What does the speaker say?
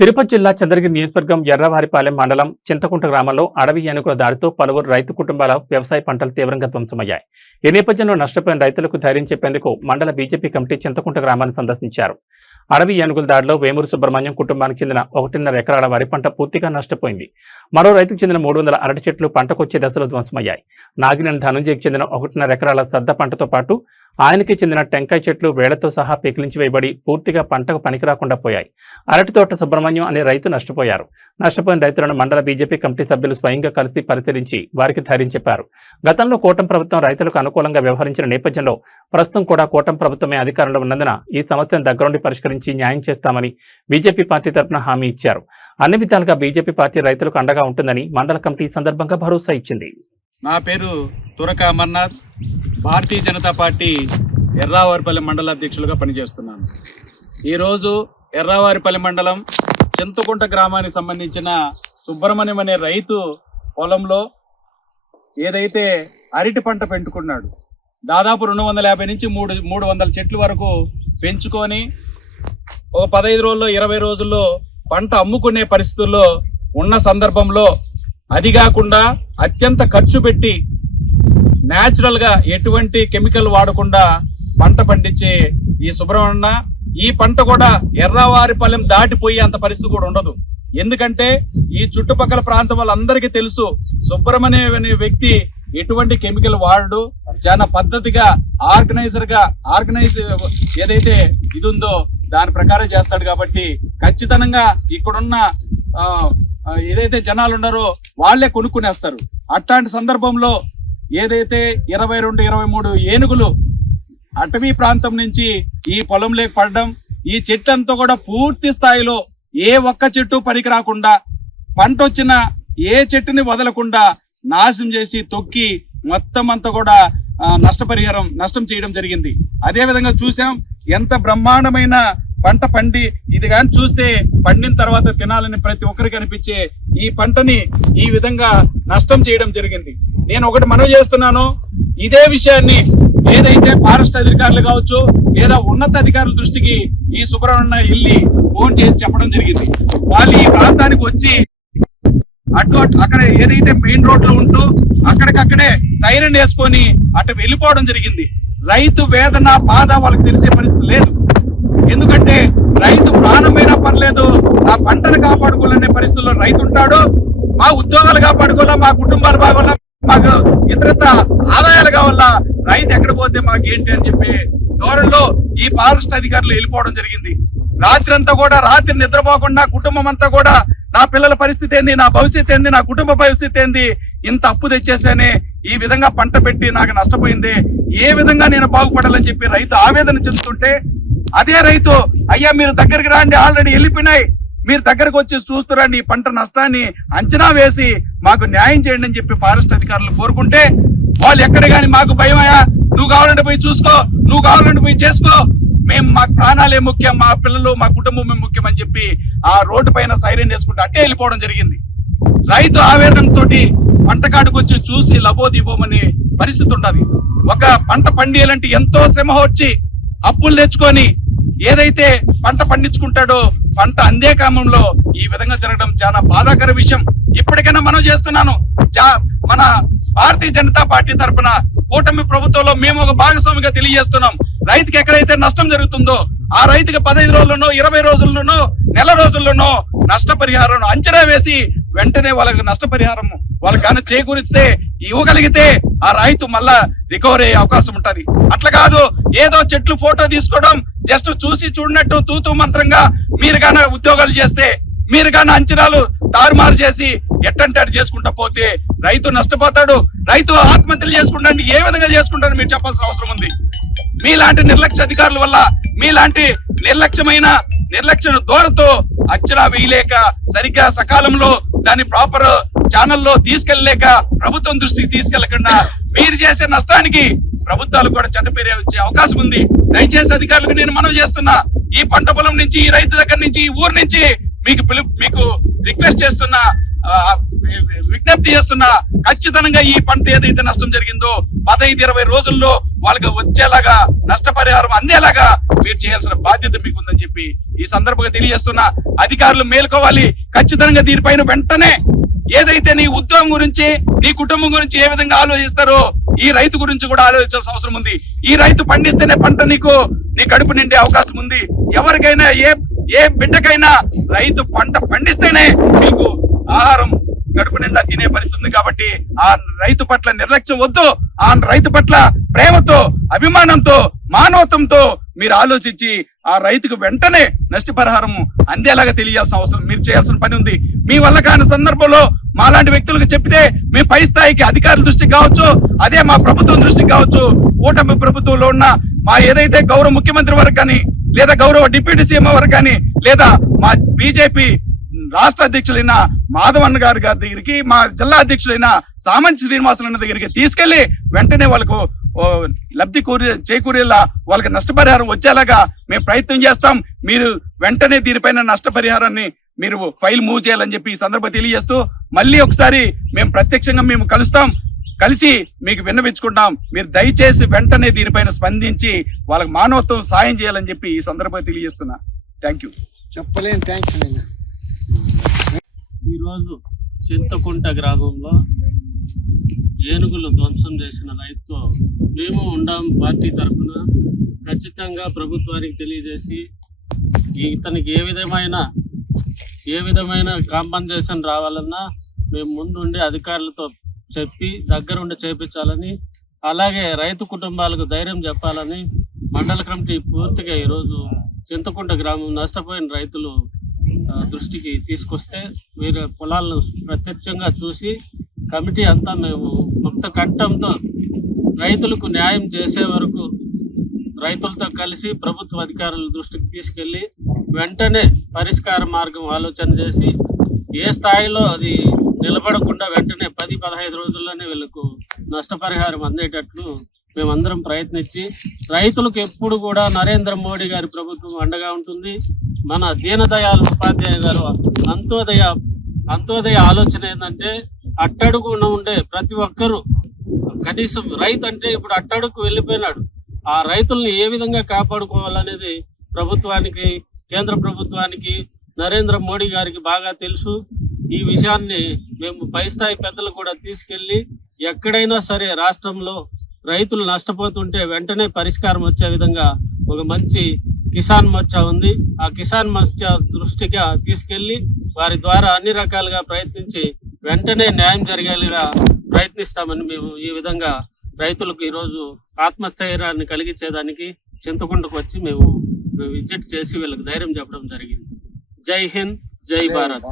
తిరుపతి జిల్లా చంద్రగిరి నియోజకవర్గం ఎర్రవారిపాలెం మండలం చింతకుంట గ్రామంలో అడవి ఏనుగుల దాడితో పలువురు రైతు కుటుంబాల వ్యవసాయ పంటలు తీవ్రంగా ధ్వంసమయ్యాయి. ఈ నేపథ్యంలో నష్టపోయిన రైతులకు ధైర్యం చెప్పేందుకు మండల బీజేపీ కమిటీ చింతకుంట గ్రామాన్ని సందర్శించారు. అడవి ఏనుగుల దాడిలో వేమూరు సుబ్రహ్మణ్యం కుటుంబానికి చెందిన 1.5 ఎకరాల వరి పంట పూర్తిగా నష్టపోయింది. మరో రైతుకు చెందిన 300 అరటి చెట్లు పంటకొచ్చే దశలో ధ్వంసమయ్యాయి. నాగినేని ధనుంజయకి చెందిన 1.5 ఎకరాల సద్ద పంటతో పాటు ఆయనకి చెందిన టెంకాయ చెట్లు వేళ్లతో సహా పెకిలించి వేయబడి పూర్తిగా పంటకు పనికిరాకుండా పోయాయి. అరటి తోట సుబ్రహ్మణ్యం అనే రైతు నష్టపోయారు. నష్టపోయిన రైతులను మండల బీజేపీ కమిటీ సభ్యులు స్వయంగా కలిసి పరిశీలించి వారికి ధైర్యం చెప్పారు. గతంలో కూటమి ప్రభుత్వం రైతులకు అనుకూలంగా వ్యవహరించిన నేపథ్యంలో ప్రస్తుతం కూడా కూటమి ప్రభుత్వమే అధికారంలో ఉన్నందున ఈ సమస్యను దగ్గరుండి పరిష్కరించి న్యాయం చేస్తామని బీజేపీ పార్టీ తరఫున హామీ ఇచ్చారు. అన్ని విధాలుగా బీజేపీ పార్టీ రైతులకు అండగా ఉంటుందని మండల కమిటీ సందర్భంగా భరోసా ఇచ్చింది. నా పేరు తురక అమర్నాథ్, భారతీయ జనతా పార్టీ ఎర్రావారిపల్లి మండల అధ్యక్షులుగా పనిచేస్తున్నాను. ఈరోజు ఎర్రావారిపల్లి మండలం చింతకుంట గ్రామానికి సంబంధించిన సుబ్రహ్మణ్యం అనే రైతు పొలంలో ఏదైతే అరటి పంట పెంచుకున్నాడు, దాదాపు 250 నుంచి 300 చెట్ల వరకు పెంచుకొని ఒక 15 రోజుల్లో 20 రోజుల్లో పంట అమ్ముకునే పరిస్థితుల్లో ఉన్న సందర్భంలో, అది కాకుండా అత్యంత ఖర్చు పెట్టి న్యాచురల్గా ఎటువంటి కెమికల్ వాడకుండా పంట పండించే ఈ సుబ్రహ్మణ్య ఈ పంట కూడా ఎర్రవారిపాలెం దాటిపోయే అంత పరిస్థితి కూడా ఉండదు. ఎందుకంటే ఈ చుట్టుపక్కల ప్రాంతం వాళ్ళందరికీ తెలుసు, సుబ్రహ్మణ్యం అనే వ్యక్తి ఎటువంటి కెమికల్ వాడడు, చాలా పద్ధతిగా ఆర్గనైజ్ ఏదైతే ఇది ఉందో దాని ప్రకారం చేస్తాడు. కాబట్టి ఖచ్చితంగా ఇక్కడున్న ఏదైతే జనాలు ఉన్నారో వాళ్ళే కొనుక్కునేస్తారు. అట్లాంటి సందర్భంలో ఏదైతే 22-23 ఏనుగులు అటవీ ప్రాంతం నుంచి ఈ పొలంలోకి పడడం, ఈ చెట్లంతా కూడా పూర్తి స్థాయిలో ఏ ఒక్క చెట్టు పనికి రాకుండా పంట వచ్చిన ఏ చెట్టుని వదలకుండా నాశనం చేసి తొక్కి మొత్తం అంతా కూడా నష్టం చేయడం జరిగింది. అదే విధంగా చూసాం, ఎంత బ్రహ్మాండమైన పంట పండి ఇది కానీ చూస్తే పండిన తర్వాత తినాలని ప్రతి ఒక్కరికి అనిపించే ఈ పంటని ఈ విధంగా నష్టం చేయడం జరిగింది. నేను ఒకటి మనవి చేస్తున్నాను, ఇదే విషయాన్ని ఏదైతే ఫారెస్ట్ అధికారులు కావచ్చు లేదా ఉన్నత అధికారుల దృష్టికి ఈ సుబ్రహ్మణ్య ఇల్లి ఫోన్ చేసి చెప్పడం జరిగింది. వాళ్ళు ఈ ప్రాంతానికి వచ్చి అక్కడ ఏదైతే మెయిన్ రోడ్ లో ఉంటూ అక్కడికక్కడే సైరన్ వేసుకొని అటు వెళ్ళిపోవడం జరిగింది. రైతు వేదన బాధ వాళ్ళకి తెలిసే పరిస్థితి లేదు. ఎందుకంటే రైతు ప్రాణమైనా పర్లేదు, నా పంటను కాపాడుకోవాలనే పరిస్థితుల్లో రైతు ఉంటాడు. మా ఉద్యోగాలు కాపాడుకోవాలా, మా కుటుంబాలు బాగోలా, మాకు ఇతరత్ర ఆదాయాలు కావాలా, రైతు ఎక్కడ పోతే మాకేంటి అని చెప్పి ధోరణిలో ఈ ఫారెస్ట్ అధికారులు వెళ్ళిపోవడం జరిగింది. రాత్రి నిద్రపోకుండా కుటుంబం అంతా కూడా నా పిల్లల పరిస్థితి ఏంది, నా భవిష్యత్తు ఏంది, నా కుటుంబ భవిష్యత్తు ఏంది, ఇంత అప్పు తెచ్చేసానే, ఈ విధంగా పంట పెట్టి నాకు నష్టపోయింది, ఏ విధంగా నేను బాగుపడాలని చెప్పి రైతు ఆవేదన చెందుతుంటే, అదే రైతు అయ్యా మీరు దగ్గరికి రాండి, ఆల్రెడీ వెళ్ళిపోయినాయి, మీరు దగ్గరకు వచ్చి చూస్తురండి, ఈ పంట నష్టాన్ని అంచనా వేసి మాకు న్యాయం చేయండి అని చెప్పి ఫారెస్ట్ అధికారులు కోరుకుంటే, వాళ్ళు ఎక్కడ కానీ మాకు భయమయ్యా, నువ్వు కావాలంటే పోయి చూసుకో, నువ్వు కావాలంటే పోయి చేసుకో, మాకు ప్రాణాలే ముఖ్యం, మా పిల్లలు మా కుటుంబమే ముఖ్యం అని చెప్పి ఆ రోడ్డు పైన సైరన్ వేసుకుంటూ అట్టే వెళ్ళిపోవడం జరిగింది. రైతు ఆవేదనతో పంట కాడుకు వచ్చి చూసి లబోదీపోమనే పరిస్థితి ఉంటది. ఒక పంట పండియాలంటే ఎంతో శ్రమ వచ్చి అప్పులు తెచ్చుకొని ఏదైతే పంట పండించుకుంటాడో పంట అందే క్రమంలో ఈ విధంగా జరగడం చాలా బాధాకర విషయం. ఇప్పటికైనా మనం చేస్తున్నాను, మన భారతీయ జనతా పార్టీ తరఫున కూటమి ప్రభుత్వంలో మేము ఒక భాగస్వామిగా తెలియజేస్తున్నాం. రైతుకి ఎక్కడైతే నష్టం జరుగుతుందో ఆ రైతుకి 15 రోజుల్లోనో 20 రోజుల్లోనో నెల రోజుల్లోనో నష్టపరిహారం అంచనా వేసి వెంటనే వాళ్ళకి నష్టపరిహారం వాళ్ళకన్నా చేకూరిస్తే ఇవ్వగలిగితే ఆ రైతు మళ్ళా రికవరీ అయ్యే అవకాశం ఉంటది. అట్లా కాదు ఏదో చెట్లు ఫోటో తీసుకోవడం, జస్ట్ చూసి చూడనట్టు తూతూ మంత్రంగా మీరు గాన ఉద్యోగాలు చేస్తే, మీరు గాన అంచనాలు తారుమారు చేసి ఎట్టంటే చేసుకుంటా పోతే రైతు నష్టపోతాడు. రైతు ఆత్మహత్యలు చేసుకుంటానికి ఏ విధంగా చేసుకుంటారని మీరు చెప్పాల్సిన అవసరం ఉంది. మీలాంటి నిర్లక్ష్య అధికారుల వల్ల, మీలాంటి నిర్లక్ష్య ధోరణితో అంచనా వేయలేక, సరిగ్గా సకాలంలో దాన్ని ప్రాపర్ ఛానల్లో తీసుకెళ్లలేక, ప్రభుత్వం దృష్టికి తీసుకెళ్లకుండా మీరు చేసే నష్టానికి ప్రభుత్వాలు కూడా చెడ్డపేరు వచ్చే అవకాశం ఉంది. దయచేసి అధికారులకు నేను మనవి చేస్తున్నా, ఈ పంట పొలం నుంచి, ఈ రైతు దగ్గర నుంచి, ఈ ఊరు నుంచి మీకు రిక్వెస్ట్ చేస్తున్నా, విజ్ఞప్తి చేస్తున్నా, ఖచ్చితంగా ఈ పంట ఏదైతే నష్టం జరిగిందో 15-20 రోజుల్లో వాళ్ళకి వచ్చేలాగా నష్టపరిహారం అందేలాగా మీరు చేయాల్సిన బాధ్యత మీకుందని చెప్పి ఈ సందర్భంగా తెలియజేస్తున్నా. అధికారులు మేల్కోవాలి. ఖచ్చితంగా దీనిపైన వెంటనే ఏదైతే నీ ఉద్యోగం గురించి నీ కుటుంబం గురించి ఏ విధంగా ఆలోచిస్తారో ఈ రైతు గురించి కూడా ఆలోచించాల్సిన అవసరం ఉంది. ఈ రైతు పండిస్తేనే పంట నీ కడుపు నిండే అవకాశం ఉంది. ఎవరికైనా ఏ బిడ్డకైనా రైతు పంట పండిస్తేనే మీకు ఆహారం కడుపు నిండా తినే పరిస్థితి ఉంది. కాబట్టి ఆ రైతు పట్ల నిర్లక్ష్యం వద్దు. ఆ రైతు పట్ల ప్రేమతో, అభిమానంతో, మానవత్వంతో మీరు ఆలోచించి ఆ రైతుకు వెంటనే నష్టపరిహారం అందేలాగా తెలియాల్సిన అవసరం మీరు చేయాల్సిన పని ఉంది. మీ వల్ల కాని సందర్భంలో మాలాంటి వ్యక్తులకు చెప్తే మేము పై స్థాయికి అధికారుల దృష్టికి కావచ్చు, అదే మా ప్రభుత్వం దృష్టికి కావచ్చు, కూటమి ప్రభుత్వంలో ఉన్న మా ఏదైతే గౌరవ ముఖ్యమంత్రి వరకు కానీ, లేదా గౌరవ డిప్యూటీ సీఎం వరకు కానీ, లేదా మా బీజేపీ రాష్ట్ర అధ్యక్షులైన మాధవన్ గారి దగ్గరికి, మా జిల్లా అధ్యక్షులైన సామంచి శ్రీనివాసులన్న దగ్గరికి తీసుకెళ్లి వెంటనే వాళ్ళకు లబ్ధి చేకూరేలా వాళ్ళకి నష్టపరిహారం వచ్చేలాగా మేము ప్రయత్నం చేస్తాం. మీరు వెంటనే దీనిపైన నష్టపరిహారాన్ని మీరు ఫైల్ మూవ్ చేయాలని చెప్పి ఈ సందర్భంగా తెలియజేస్తూ మళ్ళీ ఒకసారి మేము ప్రత్యక్షంగా మేము కలిసి మీకు విన్నవించుకుంటాం. మీరు దయచేసి వెంటనే దీనిపైన స్పందించి వాళ్ళకి మానవత్వం సాయం చేయాలని చెప్పి ఈ సందర్భంగా తెలియజేస్తున్నా. Thank you. చెప్పలేను. థ్యాంక్స్. ఈరోజు చింతకుంట గ్రామంలో ఏనుగులు ధ్వంసం చేసిన రైతు మేము ఉండాం పార్టీ తరఫున ఖచ్చితంగా ప్రభుత్వానికి తెలియజేసి ఇతనికి ఏ విధమైన కాంపన్సేషన్ రావాలన్నా మేము ముందుండి అధికారులతో చెప్పి దగ్గరుండి చేపించాలని, అలాగే రైతు కుటుంబాలకు ధైర్యం చెప్పాలని మండల కమిటీ పూర్తిగా ఈరోజు చింతకుంట గ్రామం నష్టపోయిన రైతులు దృష్టికి తీసుకొస్తే వీరి పొలాలను ప్రత్యక్షంగా చూసి కమిటీ అంతా మేము ముక్త కంఠంతో రైతులకు న్యాయం చేసే వరకు రైతులతో కలిసి ప్రభుత్వ అధికారుల దృష్టికి తీసుకెళ్లి వెంటనే పరిష్కార మార్గం ఆలోచన చేసి ఏ స్థాయిలో అది నిలబడకుండా వెంటనే 10-15 రోజుల్లోనే వీళ్ళకు నష్టపరిహారం అందేటట్లు మేమందరం ప్రయత్నించి రైతులకు ఎప్పుడు కూడా నరేంద్ర మోడీ గారి ప్రభుత్వం అండగా ఉంటుంది. మన దీనదయాళ్ ఉపాధ్యాయ గారు అంత్యోదయ ఆలోచన ఏంటంటే అట్టడుగున ఉండే ప్రతి ఒక్కరూ కనీసం రైతు అంటే ఇప్పుడు అట్టడుగు వెళ్ళిపోయినాడు. ఆ రైతుల్ని ఏ విధంగా కాపాడుకోవాలనేది ప్రభుత్వానికి, కేంద్ర ప్రభుత్వానికి, నరేంద్ర మోడీ గారికి బాగా తెలుసు. ఈ విషయాన్ని మేము పై స్థాయి పెద్దలు కూడా తీసుకెళ్లి ఎక్కడైనా సరే రాష్ట్రంలో రైతులు నష్టపోతుంటే వెంటనే పరిష్కారం వచ్చే విధంగా ఒక మంచి కిసాన్ మోర్చా ఉంది. ఆ కిసాన్ మోర్చా దృష్టిగా తీసుకెళ్లి వారి ద్వారా అన్ని రకాలుగా ప్రయత్నించి వెంటనే న్యాయం జరిగేలా ప్రయత్నిస్తామని మేము ఈ విధంగా రైతులకు ఈరోజు ఆత్మస్థైర్యాన్ని కలిగించేదానికి చింతకుంటకు వచ్చి మేము విజిట్ చేసి వీళ్ళకి ధైర్యం చెప్పడం జరిగింది. జై హింద్, జై భారత్.